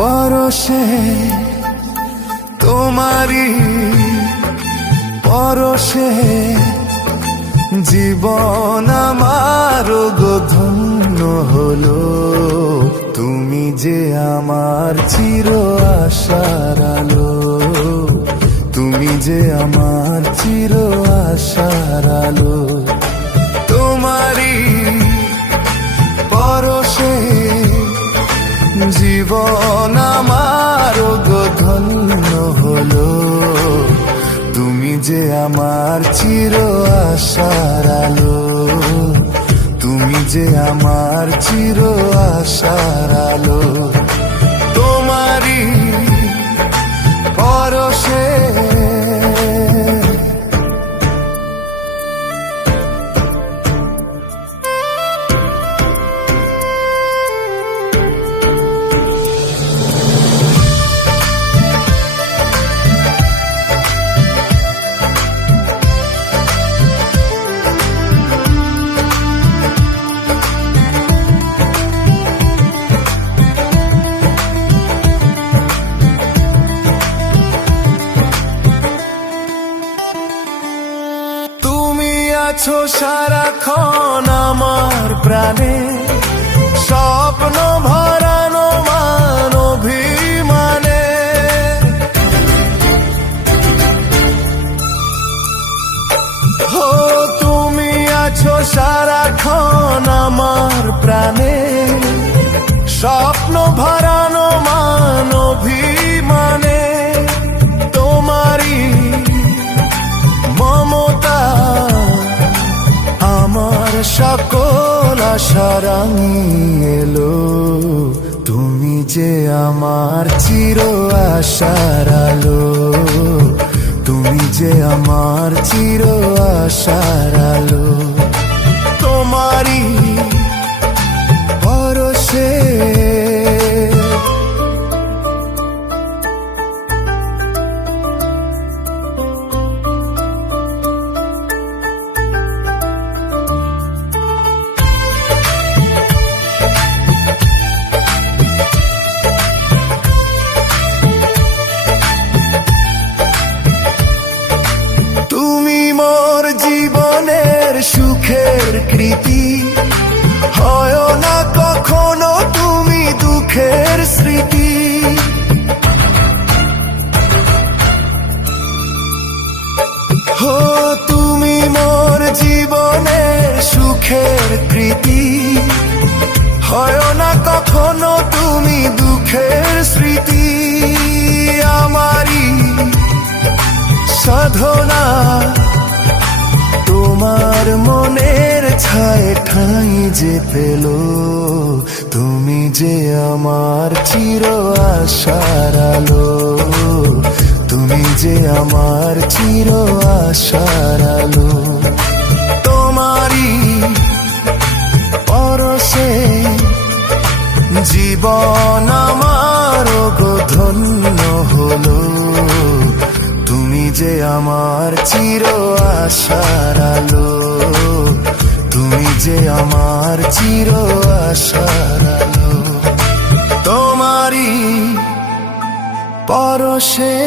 পরশে তোমারি পরশে জীবন আমার গো ধন্য হলো। তুমি যে আমার চির আশার আলো, তুমি যে আমার চির আশার আলো। তোমারি পরশে জীবন আমার গো ধন্য হলো। তুমি যে আমার চির আশার আলো, তুমি যে আমার চির আশার আলো। তোমারি পরশে আছো সারাক্ষণ আমার প্রাণে, স্বপ্ন ভরানো মান অভিমানে। হো তুমি আছো সারাক্ষণ আমার প্রাণে, স্বপ্ন ভরানো মান অভিমানে। তোমারি মমতা আমার সকল আশা রাঙিয়ে এলো। তুমি যে আমার চির আশার আলো, তুমি যে আমার চির আশার আলো। তোমারি পরশে সুখের কৃতি, হয় না কখনো তুমি দুঃখের স্মৃতি। হো তুমি মোর জীবনের সুখের কৃতি, হয় না কখনো তুমি দুঃখের স্মৃতি। আমারি সাধনা তোমার মনের ছায় ঠাঁই যে পেল। তুমি যে আমার চির আশার আলো, তুমি যে আমার চির আশার আলো। তোমারি পরশে জীবন আমার গো ধন্য হলো। তুমি যে আমার চির আশার আলো, তুমি যে আমার চির আশার আলো। তোমারি পরশে